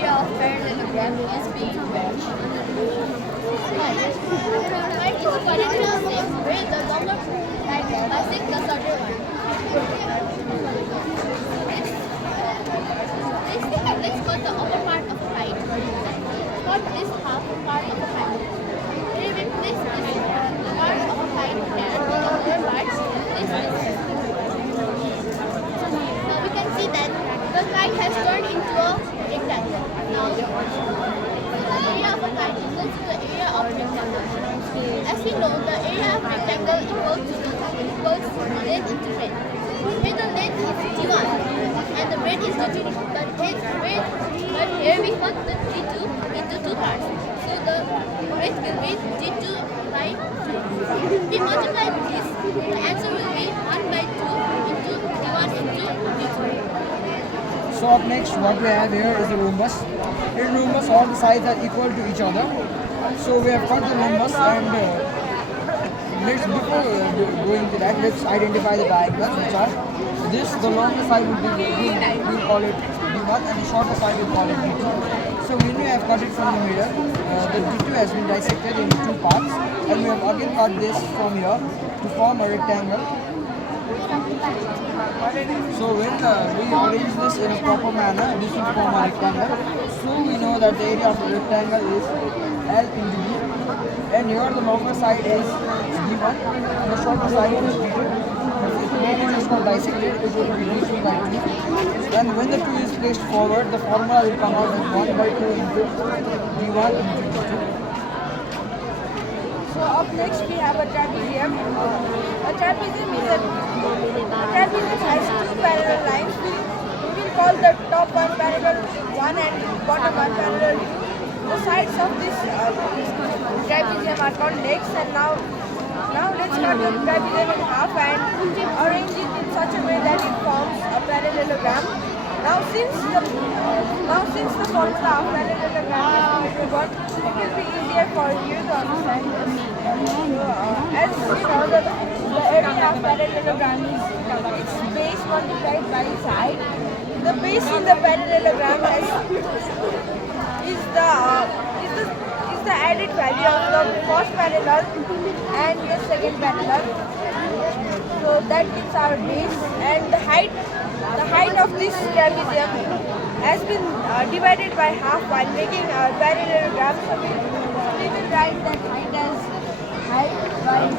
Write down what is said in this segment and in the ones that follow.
area of parallelogram is being matched. Right is connected to the same where the longer line bisects the shorter one. Let's cut the upper part of the line. Cut this half part of the line. We replace this part of the line and the other parts. Now we can see that the line has turned into a rectangle. Now the area of a line equals to the area of rectangle. As we know, the area of rectangle equals length into breadth. Here the length is d1 and the breadth is d2. But here we cut the d2 into two parts. So the breadth will be d2 by 2. If we multiply this, the answer will be 1 by 2 into d1 into d2. So up next, what we have here is the rhombus. In rhombus, all the sides are equal to each other. So we have cut the rhombus, and before going to that, let's identify the diagonals, which are this. The longer side will be we'll call it d1, and the shorter side we'll call it d2. So when we have cut it from the middle, the d2 has been dissected into two parts, and we have again cut this from here to form a rectangle. So when we arrange this in a proper manner, this will form a rectangle. So we know that the area of the rectangle is L into D. And here the longer side is D1 and the shorter side is D2. When it is got dissected, it will be D3 by 2. And when the 2 is placed forward, the formula will come out as 1 by 2 into D1 into D2. So up next we have a trapezium. A trapezium has two parallel lines. We will call the top one parallel 1 and bottom one parallel 2. The sides of this trapezium are called legs, and now let's cut the trapezium in half and arrange it in such a way that it forms a parallelogram. Now since the formula of parallelogram is given, it will be easier for you to understand this. As we know, the area of parallelogram is its base multiplied by its height. The base in the parallelogram is the added value of the first parallel and the second parallel. So that gives our base, and the height of this trapezium has been divided by half while making a parallelogram. So we will write that height as height by 2.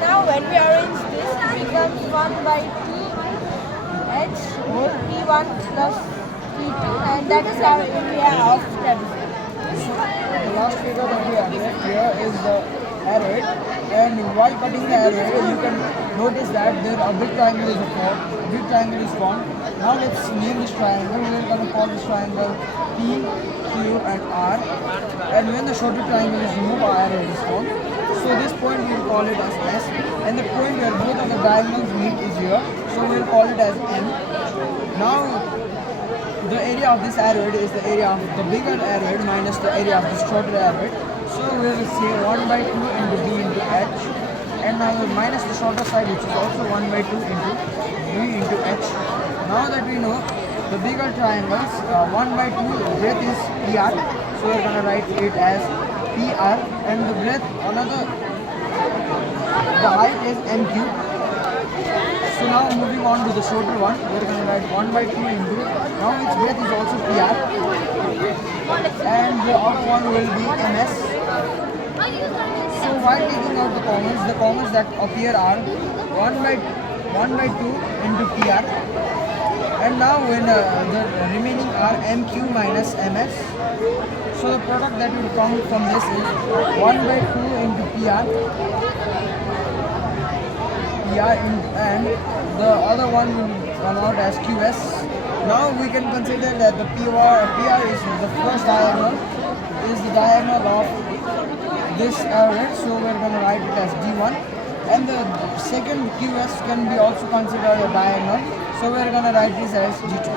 Now when we arrange this, it becomes 1 by 2 h whole t1 plus t2, and that is our area of trapezium. The last figure that we have here is the arrowhead, and while cutting the arrowhead, you can notice that there a big triangle is formed. Now let's name this triangle. We are going to call this triangle P, Q, and R. And when the shorter triangle is removed, our arrowhead is formed. So this point we will call it as S, and the point where both of the diagonals meet is here. So we will call it as M. Now the area of this arrowhead is the area of the bigger arrowhead minus the area of the shorter arrowhead. So we will say 1 by 2 into D into H, and now we'll minus the shorter side, which is also 1 by 2 into D into H. Now that we know the bigger triangles, 1 by 2 breadth is PR, so we're going to write it as PR, and the breadth, the height is MQ. So now moving on to the shorter one, we're going to write 1 by 2 into, now its breadth is also PR, and the upper one will be MS. So while taking out the commons that appear are 1 by 2 into PR, and now when the remaining are MQ minus MS. So the product that will come from this is 1 by 2 into PR, and the other one will come out as QS. Now we can consider that the PR is the first diagonal, is the diagonal of this arrowhead, so we're going to write it as D1, and the second QS can be also considered a diagonal, so we're going to write this as D2.